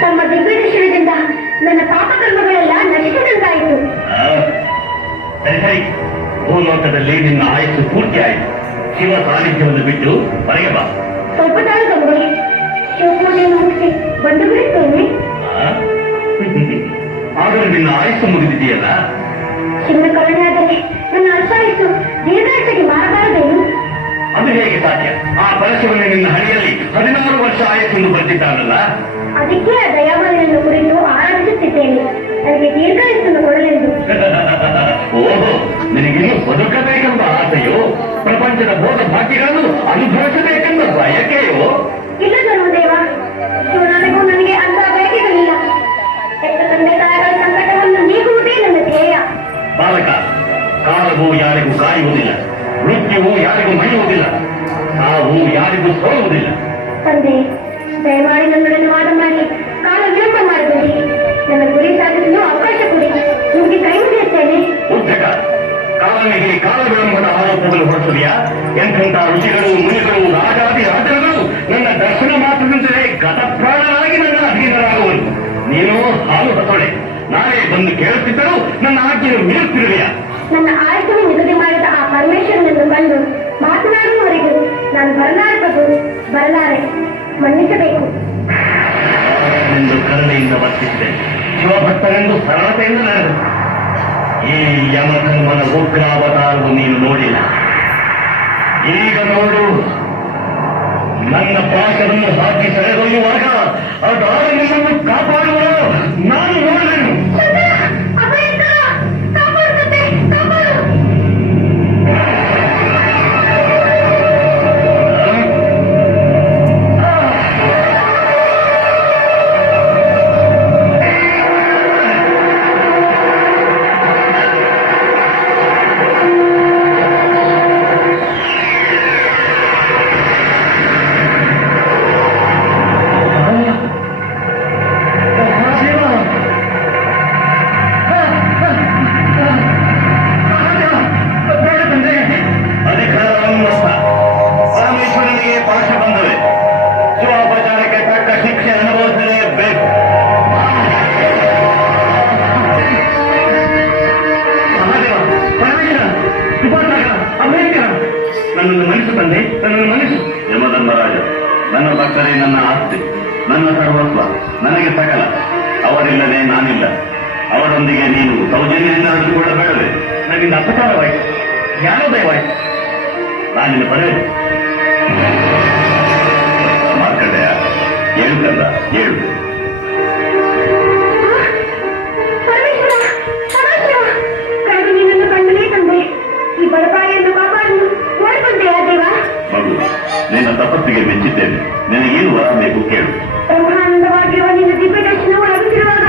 ತಮ್ಮ ದಿವ್ಯ ದರ್ಶನದಿಂದ ನನ್ನ ಪಾಪಕರ್ಮಗಳೆಲ್ಲ ನಶಿಸಿದಂತಾಯಿತು. ಸರಿ ಸರಿ, ಭೂಲೋಕದಲ್ಲಿ ನಿನ್ನ ಆಯಸ್ಸು ಪೂರ್ತಿ ಆಯಿತು. ಶಿವ ಸಾನ್ನಿಧ್ಯವನ್ನು ಬಿಟ್ಟು ಹೊರಗೆ ಬಾ. ಸ್ವಲ್ಪ ತಾಳು ತಮ್ಮಗಳೇ, ಶಿವಪೂಜೆಯನ್ನು ಮುಗಿಸಿ ಬಂದು ಬಿಡುತ್ತೇನೆ. ಆದರೂ ನಿನ್ನ ಆಯಸ್ಸು ಮುಗಿದಿದೆಯಲ್ಲ. ಶಿವನ ಕರುಣೆಯಾದರೆ ನನ್ನ ಅಲ್ಪಾಯಸ್ಸು ದೀರ್ಘಾಯುಷ್ಯಕ್ಕೆ ಮಾರಬಾರದೇನು? ಅದು ಹೇಗೆ ಸಾಧ್ಯ? ಆ ಪರಶಿವನ ನಿನ್ನ ಹಣಿಯಲ್ಲಿ 16 ವರ್ಷ ಆಯಸ್ಸೆಂದು ಬರ್ತಿದ್ದಾನಲ್ಲ. ಅದಕ್ಕೆ ಆ ದಯಾಮಯನನ್ನು ಕುರಿತು ಆರಾಧಿಸುತ್ತಿದ್ದೇನೆ, ನನಗೆ ದೀರ್ಘಾಯುಷ್ಯನ್ನು ಕೊಡಲೆಂದು. ಓಹೋ, ನಿನಗಿನ್ನು ಬದುಕಬೇಕೆಂಬ ಆಸೆಯೋ? ಪ್ರಪಂಚದ ಭೋಗ ಭಾಗ್ಯಗಳನ್ನು ಅನುಭವಿಸಬೇಕೆಂಬ ಬಯಕೆಯೋ? ಇಲ್ಲ ಧರ್ಮದೇವ, ಶಿವನಿಗೂ ನನಗೆ ಅಂತ ಬಯಕೆಗಳಿಲ್ಲ. ಹೆತ್ತ ತಂದೆ ತಾಯಿಗಳ ಸಂಕಟವನ್ನು ನೀಗುವುದೇ ನನ್ನ ಧ್ಯೇಯ. ಬಾಲಕ, ಕಾಲವು ಯಾರಿಗೂ ಕಾಯುವುದಿಲ್ಲ, ಮೃತ್ಯುವು ಯಾರಿಗೂ ಮಣಿಯುವುದಿಲ್ಲ, ಸಾವು ಯಾರಿಗೂ ಸೋಲುವುದಿಲ್ಲ. ತಂದೆ, ದಯಮಾಡಿ ನನ್ನನ್ನು ವಾದ ಮಾಡಿ ಕಾಲ ವಿಳಂಬ ಮಾಡಬೇಡಿ. ನನ್ನ ಗುರಿ ಸಾಧಿಸಲು ಅವಕಾಶ ಕೊಡಿ, ನಿಮಗೆ ಕೈ ಮುಗಿಯುತ್ತೇನೆ. ಉದ್ದಕ ಕಾಲನಿಗೆ ಕಾಲ ವಿಳಂಬದ ಆರೋಪಗಳು ಹೊರಸುವಿಯಾ? ಎಂಥ ಋಷಿಗಳು, ಮುನಿಗಳು, ರಾಜಾದಿ ರಾಜರುಗಳು ನನ್ನ ದರ್ಶನ ಮಾತ್ರದಿಂದಲೇ ಗತಪ್ರಾಣರಾಗಿ ನನ್ನ ಅಧೀನರಾಗುವರು. ನೀನು ಹಾಲು ಹತೋಳೆ, ನಾಳೆ ಬಂದು ಕೇಳುತ್ತಿದ್ದರೂ ನನ್ನ ಆಜ್ಞೆಯನ್ನು ಮೀರುತ್ತಿರುವೆಯಾ? ನನ್ನ ಆಯ್ಕೆಯನ್ನು ನಿಗದಿ ಮಾಡಿದ ಆ ಪರಮೇಶ್ವರನನ್ನು ಕಂಡು ಮಾತನಾಡುವವರೆಗೂ ನಾನು ಬರಲಾರೆ, ಮನ್ನಿಸಬೇಕು. ಎಂದು ಕರುಣೆಯಿಂದ ವರ್ತಿಸಿದೆ, ಶಿವಭಕ್ತರೆಂದು ಸರಳತೆಯಿಂದ ನಡೆದು. ಈ ಯಮಧರ್ಮನ ಉಗ್ರಾವತಾರವು ನೀನು ನೋಡಿಲ್ಲ. ಈಗ ನೋಡು, ನನ್ನ ಪಾಶವನ್ನು ಹಾಕಿ ಸೆಳೆದೊಯ್ಯುವಾಗ ಅದಾದ ನಿನ್ನನ್ನು ಕಾಪಾಡುವ ನಾನು ನೋಡಲೇನು. ನನ್ನನ್ನು ಮನಸ್ಸು ತಂದೆ, ನನ್ನನ್ನು ಮನಸ್ಸು. ಯಮಧರ್ಮರಾಜ, ನನ್ನ ಭಕ್ತರೇ ನನ್ನ ಆಸ್ತಿ, ನನ್ನ ಸರ್ವಸ್ವ, ನನಗೆ ಸಕಲ. ಅವರಿಲ್ಲದೆ ನಾನಿಲ್ಲ. ಅವರೊಂದಿಗೆ ನೀನು ಸೌಜನ್ಯದಿಂದ ನಡೆದುಕೊಳ್ಳಬೇಡವೇ? ನನ್ನಿಂದ ಅಪಚಾರವಾಯಿತು, ಜ್ಞಾನೋದಯವಾಯಿತು. ನಾನಿನ್ನು ಬರೆಯಲು ಮಾರ್ಕಂಡೆಯ ಹೇಳುತ್ತಲ್ಲ, ಹೇಳು. ಮಗು, ನಿನ್ನ ತಪಸ್ಸಿಗೆ ಮೆಚ್ಚಿದ್ದೇನೆ. ನಿನಗೇನು ವರ ಬೇಕು ಕೇಳು. ಬ್ರಹ್ಮಾನಂದವಾಗಿರುವ ನಿನ್ನ ದಿವ್ಯ ದರ್ಶನವು ಆಗುತ್ತಿರುವಾಗ